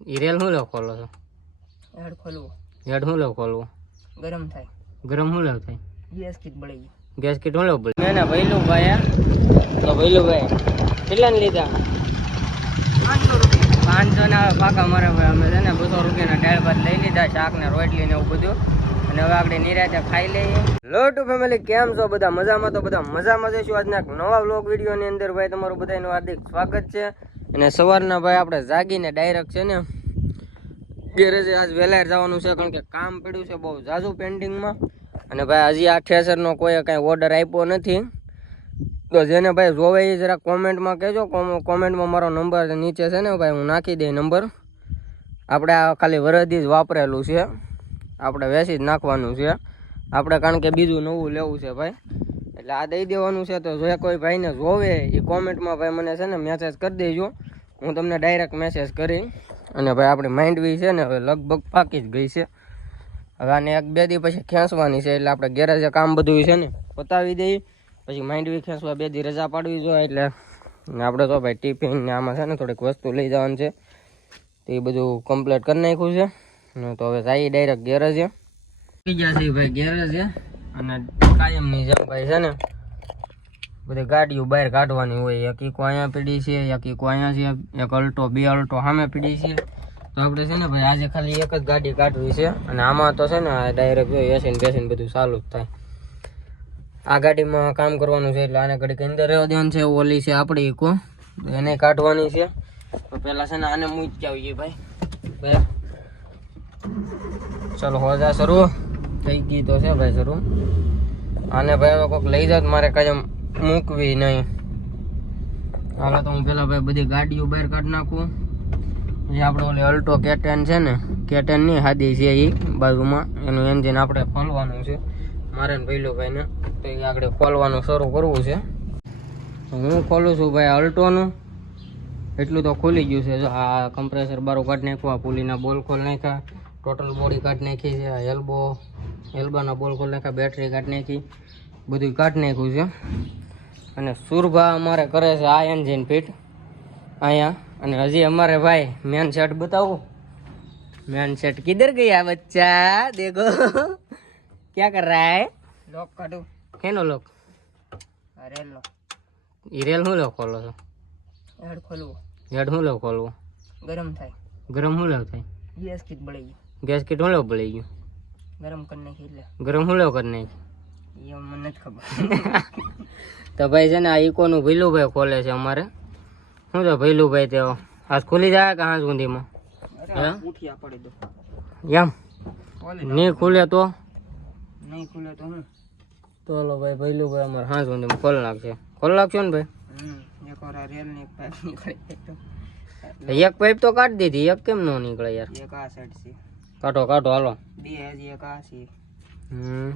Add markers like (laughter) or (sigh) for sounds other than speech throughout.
ઈ rail શું લેવ ખોલો છો? હેડ ખોલવું. હેડ હું લેવ ખોલવું? ગરમ થાય. ગરમ હું લેવ થાય? ગેસ કીટ બળી ગેસ કીટ હું લેવ પડે મેં ભૈલું ભાઈ તો ભૈલું ભાઈ કેટલા ને લીધા પાંચસો ના પાકા મારે ભાઈ અમે છે ને બસો રૂપિયાના ડાળ ભાત લઈ લીધા શાક ને રોટલી ને એવું બધું. અને હવે આપણે નિરાતે ખાઈ લઈએ. લોટુ ફેમિલી કેમ છો? બધા મજામાં? તો બધા મજામાં જઈશું આજના નવા વ્લોગ વીડિયો ની અંદર ભાઈ તમારું બધાનું હાર્દિક સ્વાગત છે. અને સવારના ભાઈ આપણે જાગીને ડાયરેક્ટ છે ને, ગેરેજે આજ વહેલા જવાનું છે, કારણ કે કામ પડ્યું છે બહુ ઝાઝું પેન્ટિંગમાં અને ભાઈ હજી આ ઠેસરનો કોઈ કાંઈ ઓર્ડર આપ્યો નથી. તો જેને ભાઈ જોવે એ જરા કોમેન્ટમાં કહેજો કોમેન્ટમાં મારો નંબર નીચે છે ને ભાઈ, હું નાખી દઈ નંબર. આપણે આ ખાલી વરદી જ વાપરેલું છે. આપણે વેસી જ નાખવાનું છે. આપણે કારણ કે બીજું નવું લેવું છે ભાઈ. એટલે આ દઈ દેવાનું છે તો જે કોઈ ભાઈને જોવે એ કોમેન્ટમાં ભાઈ મને છે ને મેસેજ કરી દેજો. હું તમને ડાયરેક્ટ મેસેજ કરી અને ભાઈ આપણી માઇન્ડવી છે ને હવે લગભગ પાકી જ ગઈ છે. હવે આને એક બે દી પછી ખેંચવાની છે એટલે આપણે ગેરેજે કામ બધું છે ને પતાવી દઈએ. પછી માઇન્ડવી ખેંચવા બે દી રજા પાડવી જોઈએ એટલે આપણે તો ભાઈ ટિફિન ને આમાં છે ને થોડીક વસ્તુ લઈ જવાનું છે. તો એ બધું કમ્પ્લીટ કરી નાખ્યું છે. તો હવે જઈએ ડાયરેક્ટ ગેરેજે ગયા છે ભાઈ ગેરેજે અને કાયમની જેમ ભાઈ છે ને, બધી ગાડીઓ બહાર કાઢવાની હોય. એક ઈકો અહીંયા પીડી છે, એક ઈકો અહીંયા છે, એક અલ્ટો, બે અલ્ટો સામે પીડી છે. તો આપણે છે ને ભાઈ આજે ખાલી એક જ ગાડી કાઢવી છે અને આમાં તો છે ને ડાયરેક્ટ જો એસીન બેસીને બધું ચાલુ જ થાય. આ ગાડીમાં કામ કરવાનું છે એટલે આને ઘડીક અંદર રહેવા દેવાનું છે ઓલી છે આપણી ઈકો. એને કાઢવાની છે. તો પહેલાં છે ને આને મૂકી આવીએ ભાઈ. ભાઈ ચલો હોજા શરૂ. થઈ ગઈ તો છે ભાઈ શરૂ. આને ભાઈ હવે કોઈક લઈ જાત મારે કાંઈ મૂકવી નહીં. હાલો તો હું પેલા ભાઈ બધી ગાડીઓ બહાર કાઢી નાખું. જે આપણે ઓલી અલ્ટો કેટેન છે ને કેટેનની હાદી છે એ બાજુમાં. એનું એન્જિન આપણે ખોલવાનું છે. મારે ભૈલો ભાઈને તો એ આગળ ખોલવાનું શરૂ કરવું છે. હું ખોલું છું ભાઈ અલ્ટોનું. એટલું તો ખુલી ગયું છે. આ કમ્પ્રેસર બારું કાઢી નાખ્યું, આ પુલીના બોલ ખોલ નાખ્યા. ટોટલ બોડી કાઢી નાખી છે એલ્બો એલ્બાના બોલ ખોલ નાખ્યા બેટરી કાઢી નાખી બધું કાઢી નાખ્યું છે. અને સુરભા અમારે કરે છે આ એન્જિન ફિટ અહીંયા. અને હજી અમારે ભાઈ મેન સેટ બતાવું. મેન સેટ કિધર ગયા બચ્ચા દેખો. ક્યાં કર રહા હે? લોક કાઢું. કેનો લોક રેલ લોક ઈ રેલ હું લેવ ખોલો છો? હેડ ખોલવું. હેડ હું લોક ખોલવું? ગરમ થાય. ગરમ હું લોક થાય? ગેસ કીટ બળી ગયું ગેસ કીટ હું લોક પડી ગયું? ગરમ કરી નાખી એટલે. ગરમ હુલો કરી નાખી? એ મને નથી ખબર. (laughs) તો ભાઈ છે ને આ ઈકોનું ભીલુભાઈ ખોલે છે અમારે. શું છે ભીલુભાઈ તેઓ આજ ખુલી જાય કે હાં સુધીમાં હે? ઉઠી પડી દો. એમ? નહીં ખુલે તો? નહીં ખુલે તો હું? તો લો ભાઈ ભૈલુભાઈ અમારે હાં સુધીમાં ખોલ નાખશે. ખોલ નાખશો ને ભાઈ? એક પાઇપ તો. કાઢી દીધી એક કેમ નો નીકળે યાર? એક આ સાઈડ છે. કાઢો કાઢો હાલો. બે હજી એક આ છે. હમ.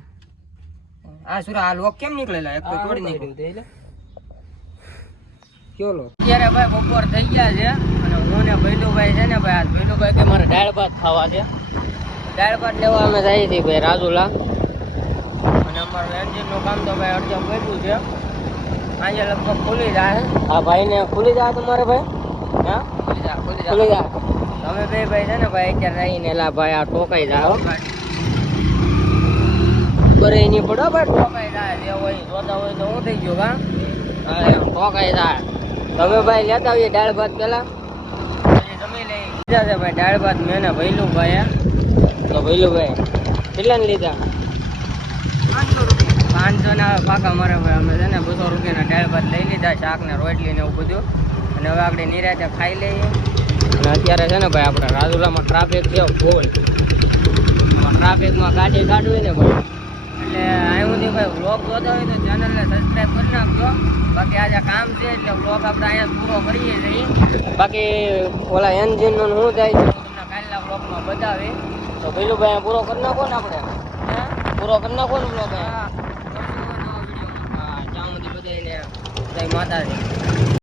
આ સુરા આ લોક કેમ નીકળેલા? એક તો તોડી નાખ્યું. કયો લો અત્યારે ભાઈ બપોર થઈ ગયા છે અને હું ને ભૈલુભાઈ છે ને ભાઈ આ ભૈલુભાઈ કે મારે દાળ ભાત ખાવા છે. દાળ ભાત લેવા અમે જઈએ હતી ભાઈ રાજુલા. અને અમારું એન્જિનનું કામ તો ભાઈ અડધો કર્યું છે. આજે લગભગ ખુલી જાય. આ ભાઈને ખુલી જાય તમારે ભાઈ? હા? ખુલી જાય. તમે બે ભાઈ છે ને ભાઈ અત્યારે રહીને એલા ભાઈ આ ટોકાઈ જાય હો. બરે એની પડો ભાઈ ટોકાઈ જાય. જે હોય જોતા હોય તો હું થઈ ગયો કા? હા ઠોકાઈ જાય. તમે ભાઈ લેતા આવીએ દાળ ભાત પેલા? જમી લઈ લીધા છે ભાઈ દાળ ભાત મેં ને ભૈલું ભાઈ તો ભૈલું ભાઈ કેટલા ને લીધા? પાંચસો ના પાકા મારે ભાઈ અમે છે ને બસો રૂપિયાના દાળ ભાત લઈ લીધા શાક ને રોટલી ને એવું બધું. અને હવે આપણે નિરાતે ખાઈ લઈએ. અને અત્યારે છે ને ભાઈ આપણે રાજુલામાં ટ્રાફિક છે ફૂલ ટ્રાફિકમાં ગાડી કાઢવી ને ભાઈ એટલે આવ્યું નહીં ભાઈ વ્લોગ જોતા હોય તો ચેનલને સબસ્ક્રાઈબ કરી નાખજો. બાકી આજે કામ છે એટલે વ્લોગ આપણે અહીંયા પૂરો કરીએ છીએ. બાકી ઓલા એન્જિનનો શું થાય છે? તમને કાલના વ્લોગમાં બતાવી તો પેલું ભાઈ પૂરો કરી નાખો ને આપણે. પૂરો કરી નાખો ને વ્લોગ હા. ત્યાં સુધી બધાને જય માતાજી.